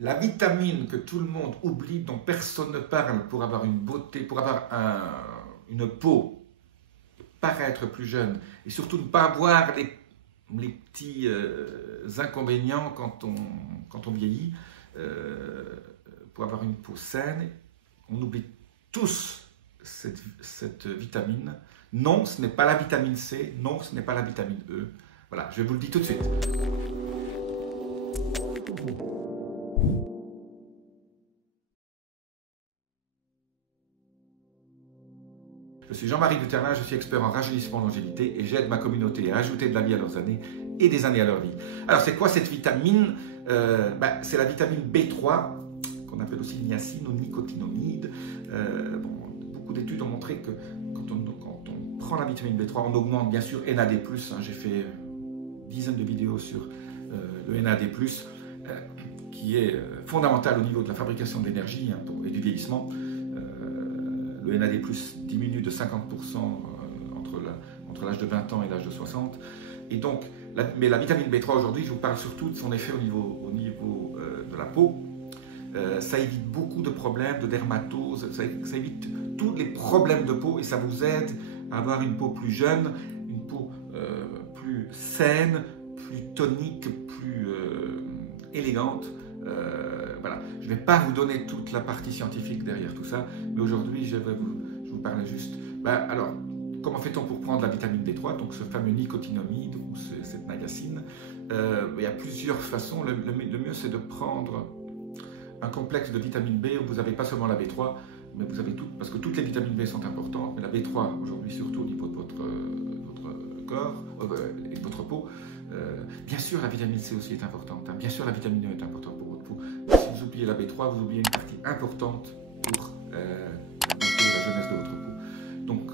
La vitamine que tout le monde oublie, dont personne ne parle pour avoir une beauté, pour avoir une peau, paraître plus jeune et surtout ne pas avoir les petits inconvénients quand on vieillit, pour avoir une peau saine, on oublie tous cette vitamine. Non, ce n'est pas la vitamine C, non, ce n'est pas la vitamine E. Voilà, je vous le dis tout de suite. Je suis Jean-Marie Guterlin, je suis expert en rajeunissement longévité et j'aide ma communauté à ajouter de la vie à leurs années et des années à leur vie. Alors c'est quoi cette vitamine? C'est la vitamine B3, qu'on appelle aussi niacine ou nicotinamide. Beaucoup d'études ont montré que quand on prend la vitamine B3, on augmente bien sûr NAD+. J'ai fait dizaines de vidéos sur le NAD+, qui est fondamental au niveau de la fabrication d'énergie et du vieillissement. Le NAD+, diminue de 50% entre l'âge de 20 ans et l'âge de 60. Et donc, mais la vitamine B3 aujourd'hui, je vous parle surtout de son effet au niveau de la peau. Ça évite beaucoup de problèmes de dermatose, ça évite tous les problèmes de peau et ça vous aide à avoir une peau plus jeune, une peau plus saine, plus tonique, plus élégante. Voilà. Je ne vais pas vous donner toute la partie scientifique derrière tout ça, mais aujourd'hui je vous parler juste. Alors, comment fait-on pour prendre la vitamine D3, donc ce fameux nicotinamide ou cette niacine? Il y a plusieurs façons. Le mieux c'est de prendre un complexe de vitamine B où vous n'avez pas seulement la B3, mais vous avez tout, parce que toutes les vitamines B sont importantes, mais la B3 aujourd'hui surtout au niveau de votre corps et de votre peau. Bien sûr la vitamine C aussi est importante, bien sûr la vitamine E est importante pour votre peau. Mais si vous oubliez la B3, vous oubliez une partie importante pour la beauté et la jeunesse de votre peau. Donc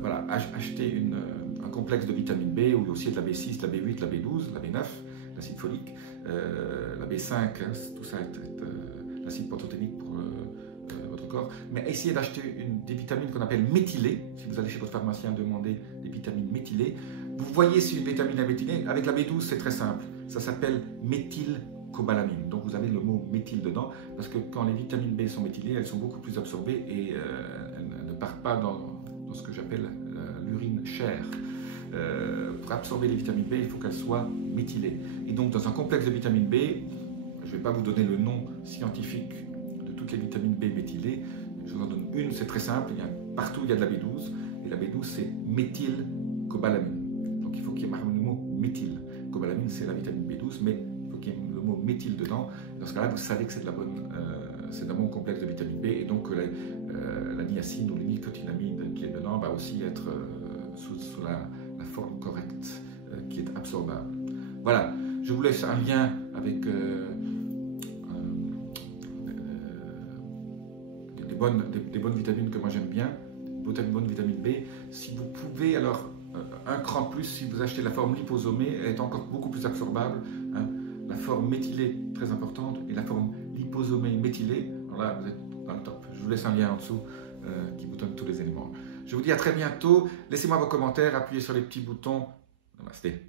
voilà, achetez un complexe de vitamine B où il y a aussi de la B6, la B8, la B12, la B9, l'acide folique, la B5, tout ça est l'acide pantothénique pour votre corps. Mais essayez d'acheter des vitamines qu'on appelle méthylées. Si vous allez chez votre pharmacien demander des vitamines méthylées, vous voyez si une vitamine est méthylée. Avec la B12, c'est très simple. Ça s'appelle méthylcobalamine. Donc vous avez le mot méthyle dedans, parce que quand les vitamines B sont méthylées, elles sont beaucoup plus absorbées et elles ne partent pas dans ce que j'appelle l'urine chère. Pour absorber les vitamines B, il faut qu'elles soient méthylées. Et donc dans un complexe de vitamine B, je ne vais pas vous donner le nom scientifique de toutes les vitamines B méthylées, je vous en donne une, c'est très simple, partout il y a de la B12, et la B12 c'est méthylcobalamine. Donc il faut qu'il y ait le mot méthyle. Cobalamine c'est la vitamine B12, mais il faut qu'il y ait le mot méthyle dedans. Dans ce cas-là, vous savez que c'est d'un bon complexe de vitamine B, et donc la niacine ou le nicotinamide qui est dedans va aussi être sous la forme correcte qui est absorbable. Voilà, je vous laisse un lien avec des bonnes vitamines que moi j'aime bien, bonne vitamine B. Si vous pouvez, alors un cran plus, si vous achetez la forme liposomée, elle est encore beaucoup plus absorbable. La forme méthylée, très importante, et la forme liposomée méthylée, alors là vous êtes dans le top. Je vous laisse un lien en dessous qui vous donne tous les éléments. Je vous dis à très bientôt, laissez-moi vos commentaires, appuyez sur les petits boutons. Namasté.